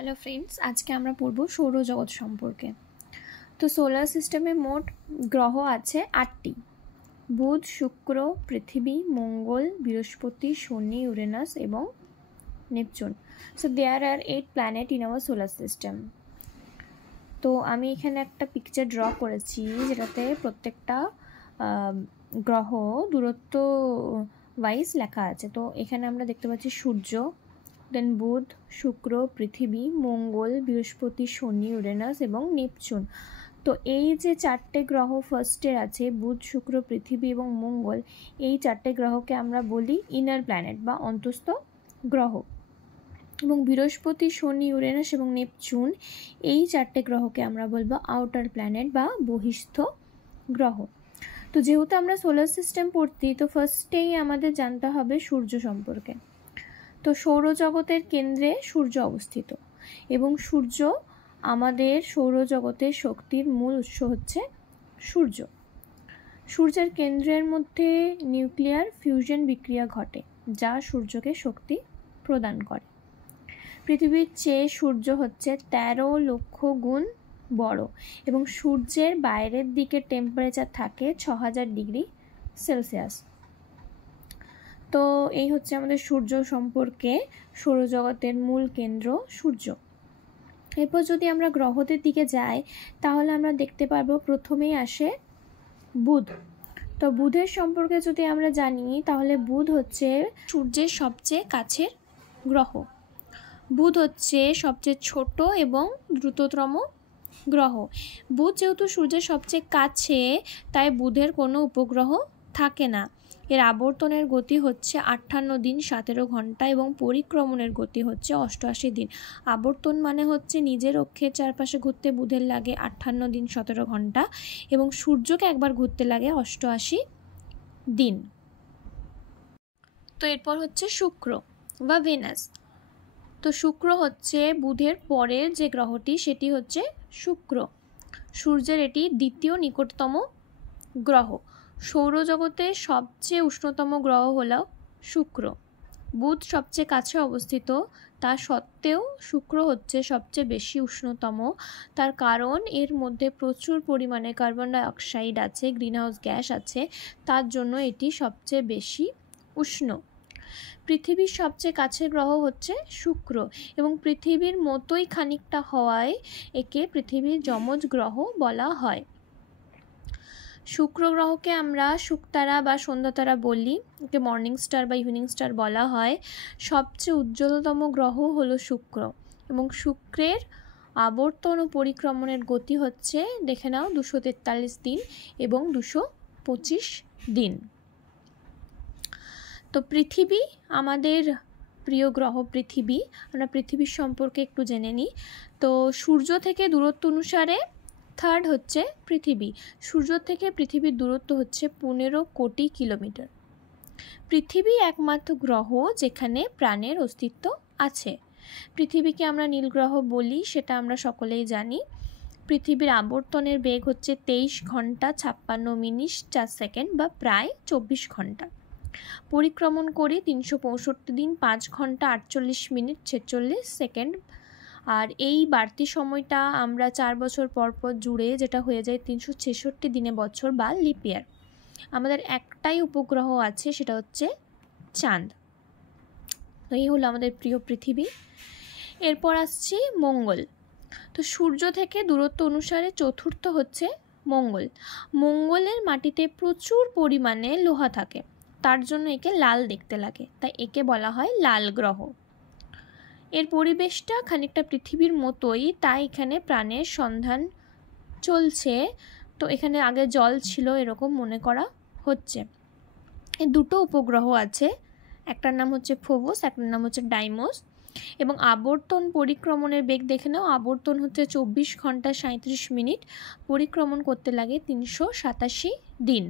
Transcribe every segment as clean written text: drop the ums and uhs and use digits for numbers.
Hello friends, আজকে আমরা পড়ব সৌরজগৎ সম্পর্কে। তো সোলার সিস্টেমে মোট গ্রহ আছে 8টি: বুধ, শুক্র, পৃথিবী, মঙ্গল, বৃহস্পতি, শনি, ইউরেনাস এবং Neptune. So there are 8 planet in our solar system. তো আমি এখানে একটা পিকচার ড্র করেছি যেটাতে প্রত্যেকটা গ্রহ দূরত্ব ওয়াইজ লেখা আছে। তো এখানে আমরা দেখতে পাচ্ছি সূর্য, দেন বুধ, শুক্র, পৃথিবী, মঙ্গল, বৃহস্পতি, শনি, ইউরেনাস এবং নেপচুন। তো এই যে 4টে গ্রহ ফার্স্টের আছে, বুধ, শুক্র, পৃথিবী এবং মঙ্গল, এই 4টে গ্রহকে আমরা বলি ইনার প্ল্যানেট বা অন্তস্থ গ্রহ। এবং বৃহস্পতি, শনি, ইউরেনাস এবং নেপচুন, এই 4টে গ্রহকে আমরা বলবো আউটার প্ল্যানেট বা বহিস্থ গ্রহ। তো যেহেতু আমরা সোলার সিস্টেম পড়ছি, তো ফার্স্টেই আমাদের জানতে হবে সূর্য সম্পর্কে। তো সৌরজগতের কেন্দ্রে সূর্য অবস্থিত এবং সূর্য আমাদের সৌরজগতের শক্তির মূল উৎস হচ্ছে সূর্য। সূর্যের কেন্দ্রের মধ্যে নিউক্লিয়ার ফিউশন বিক্রিয়া ঘটে, যা সূর্যকে শক্তি প্রদান করে। পৃথিবীর চেয়ে সূর্য হচ্ছে 13 লক্ষ গুণ বড় এবং সূর্যের বাইরের দিকে টেম্পারেচার থাকে 6000 ডিগ্রি সেলসিয়াস। তো এই হচ্ছে আমাদের সূর্য সম্পর্কে সৌরজগতের মূল কেন্দ্র সূর্য। এরপর যদি আমরা গ্রহদের দিকে যাই, তাহলে আমরা দেখতে পারবো প্রথমেই আসে বুধ। তো বুধের সম্পর্কে যদি আমরা জানি, তাহলে বুধ হচ্ছে সূর্যের সবচেয়ে কাছের গ্রহ। বুধ হচ্ছে সবচেয়ে ছোট এবং দ্রুততম গ্রহ। বুধ যেহেতু সূর্যের সবচেয়ে কাছে, তাই বুধের কোনো উপগ্রহ থাকে না। এর আবর্তনের গতি হচ্ছে 58 দিন 17 ঘন্টা এবং পরিক্রমণের গতি হচ্ছে 88 দিন। আবর্তন মানে হচ্ছে নিজের অক্ষের চারপাশে ঘুরতে বুধের লাগে 58 দিন 17 ঘন্টা এবং সূর্যকে একবার ঘুরতে লাগে 88 দিন। তো এরপর হচ্ছে শুক্র বা ভেনাস। তো শুক্র হচ্ছে বুধের পরের যে গ্রহটি, সেটি হচ্ছে শুক্র। সূর্যের এটি দ্বিতীয় নিকটতম গ্রহ। সৌরজগতের সবচেয়ে উষ্ণতম গ্রহ হলো শুক্র। বুধ সবচেয়ে কাছে অবস্থিত, তা সত্ত্বেও শুক্র হচ্ছে সবচেয়ে বেশি উষ্ণতম। তার কারণ এর মধ্যে প্রচুর পরিমাণে কার্বন ডাই অক্সাইড আছে, গ্রিনহাউস গ্যাস আছে, তার জন্য এটি সবচেয়ে বেশি উষ্ণ। পৃথিবীর সবচেয়ে কাছের গ্রহ হচ্ছে শুক্র এবং পৃথিবীর মতোই খানিকটা হওয়ায় একে পৃথিবীর যমজ গ্রহ বলা হয়। শুক্র গ্রহকে আমরা শুকতারা বা সন্ধ্যাতারা বলি, একে মর্নিং স্টার বা ইভিনিং স্টার বলা হয়। সবচেয়ে উজ্জ্বলতম গ্রহ হলো শুক্র এবং শুক্রের আবর্তন ও পরিক্রমণের গতি হচ্ছে, দেখে নাও, 243 দিন এবং 225 দিন। তো পৃথিবী আমাদের প্রিয় গ্রহ পৃথিবী। আমরা পৃথিবীর সম্পর্কে একটু জেনে নিই। তো সূর্য থেকে দূরত্ব অনুসারে থার্ড হচ্ছে পৃথিবী। সূর্য থেকে পৃথিবীর দূরত্ব হচ্ছে 15 কোটি কিলোমিটার। পৃথিবী একমাত্র গ্রহ যেখানে প্রাণের অস্তিত্ব আছে। পৃথিবীকে আমরা নীল গ্রহ বলি, সেটা আমরা সকলেই জানি। পৃথিবীর আবর্তনের বেগ হচ্ছে 23 ঘন্টা 56 মিনিট 4 সেকেন্ড বা প্রায় 24 ঘন্টা। পরিক্রমণ করি 365 দিন 5 ঘন্টা 48 মিনিট 46 সেকেন্ড। আর এই বাড়তি সময়টা আমরা 4 বছর পর পর জুড়ে যেটা হয়ে যায় 366 দিনে বছর বা লিপ ইয়ার। আমাদের একটাই উপগ্রহ আছে, সেটা হচ্ছে চাঁদ। তো এই হলো আমাদের প্রিয় পৃথিবী। এরপর আসছি মঙ্গল। তো সূর্য থেকে দূরত্ব অনুসারে চতুর্থ হচ্ছে মঙ্গল। মঙ্গলের মাটিতে প্রচুর পরিমাণে লোহা থাকে, তার জন্য একে লাল দেখতে লাগে, তাই একে বলা হয় লাল গ্রহ। এর পরিবেশটা খানিকটা পৃথিবীর মতোই, তাই এখানে প্রাণের সন্ধান চলছে। তো এখানে আগে জল ছিল এরকম মনে করা হচ্ছে। এর 2টো উপগ্রহ আছে, একটার নাম হচ্ছে ফোবস, একটার নাম হচ্ছে ডাইমোস। এবং আবর্তন পরিক্রমণের বেগ দেখে নাও, আবর্তন হচ্ছে 24 ঘন্টা 37 মিনিট, পরিক্রমণ করতে লাগে 387 দিন।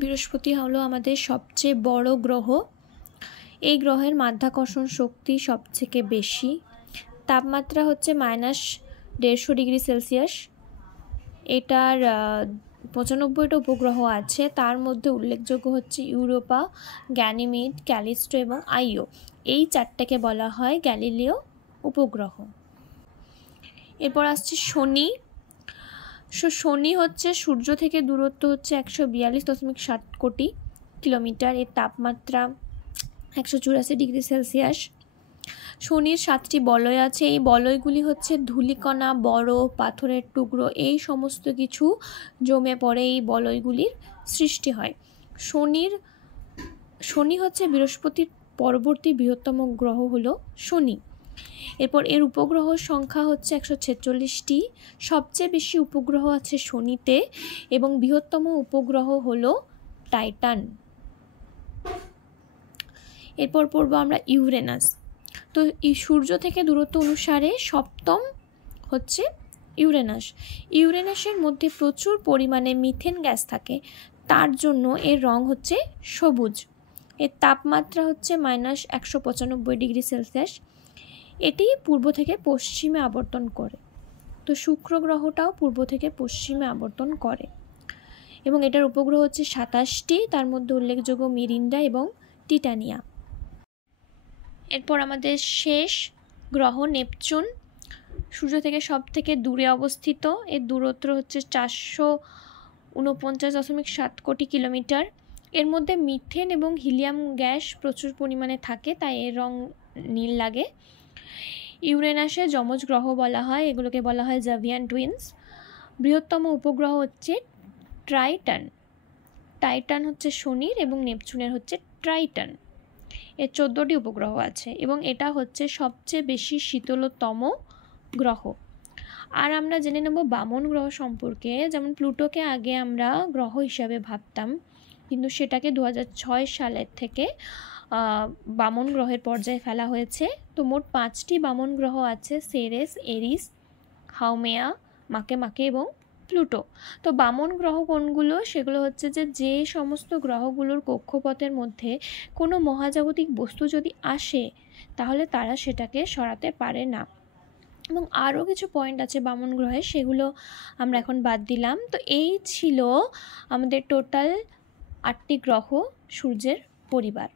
বৃহস্পতি হলো আমাদের সবচেয়ে বড় গ্রহ। এই গ্রহের মাধ্যাকর্ষণ শক্তি সবথেকে বেশি। তাপমাত্রা হচ্ছে -150 ডিগ্রি সেলসিয়াস। এটার 95টা উপগ্রহ আছে, তার মধ্যে উল্লেখযোগ্য হচ্ছে ইউরোপা, গ্যানিমিড, ক্যালিস্টো এবং আইও। এই 4টাকে বলা হয় গ্যালিলিও উপগ্রহ। এরপর আসছে শনি। শনি হচ্ছে সূর্য থেকে দূরত্ব হচ্ছে 142.7 কোটি কিলোমিটার। এর তাপমাত্রা 184 ডিগ্রি সেলসিয়াস। শনির 7টি বলয় আছে। এই বলয়গুলি হচ্ছে ধূলিকণা, বরফ, পাথরের টুকরো এই সমস্ত কিছু জমে পড়ে এই বলয়গুলির সৃষ্টি হয়। শনি হচ্ছে বৃহস্পতির পরবর্তী বৃহত্তম গ্রহ হলো শনি। এরপর এর উপগ্রহ সংখ্যা হচ্ছে 146টি। সবচেয়ে বেশি উপগ্রহ আছে শনিতে এবং বৃহত্তম উপগ্রহ হলো টাইটান। এরপর পড়ব আমরা ইউরেনাস। তো এই সূর্য থেকে দূরত্ব অনুসারে সপ্তম হচ্ছে ইউরেনাস। ইউরেনাসের মধ্যে প্রচুর পরিমাণে মিথেন গ্যাস থাকে, তার জন্য এর রং হচ্ছে সবুজ। এর তাপমাত্রা হচ্ছে -195 ডিগ্রি সেলসিয়াস। এটি পূর্ব থেকে পশ্চিমে আবর্তন করে। তো শুক্র গ্রহটাও পূর্ব থেকে পশ্চিমে আবর্তন করে এবং এটার উপগ্রহ হচ্ছে 27টি, তার মধ্যে উল্লেখযোগ্য মিরিন্ডা এবং টিটানিয়া। এরপর আমাদের শেষ গ্রহ নেপচুন। সূর্য থেকে সব থেকে দূরে অবস্থিত। এর দূরত্ব হচ্ছে 449.7 কোটি কিলোমিটার। এর মধ্যে মিথেন এবং হিলিয়াম গ্যাস প্রচুর পরিমাণে থাকে, তাই এর রং নীল লাগে। ইউরেনাসে যমজ গ্রহ বলা হয়, এগুলোকে বলা হয় জাভিয়ান টুইন্স। বৃহত্তম উপগ্রহ হচ্ছে টাইটান। টাইটান হচ্ছে শনির এবং নেপচুনের হচ্ছে ট্রাইটান। এর 14টি উপগ্রহ আছে এবং এটা হচ্ছে সবচেয়ে বেশি শীতলতম গ্রহ। আর আমরা জেনে নেব বামন গ্রহ সম্পর্কে। যেমন প্লুটোকে আগে আমরা গ্রহ হিসাবে ভাবতাম, কিন্তু সেটাকে 2006 সালের থেকে বামন গ্রহের পর্যায়ে ফেলা হয়েছে। তো মোট 5টি বামন গ্রহ আছে: সেরেস, এরিস, হাউমেয়া, মাকে এবং প্লুটো। তো বামন গ্রহ কোনগুলো? সেগুলো হচ্ছে যে সমস্ত গ্রহগুলোর কক্ষপথের মধ্যে কোনো মহাজাগতিক বস্তু যদি আসে তাহলে তারা সেটাকে সরাতে পারে না। এবং আরও কিছু পয়েন্ট আছে বামন গ্রহে, সেগুলো আমরা এখন বাদ দিলাম। তো এই ছিল আমাদের টোটাল 8টি গ্রহ সূর্যের পরিবার।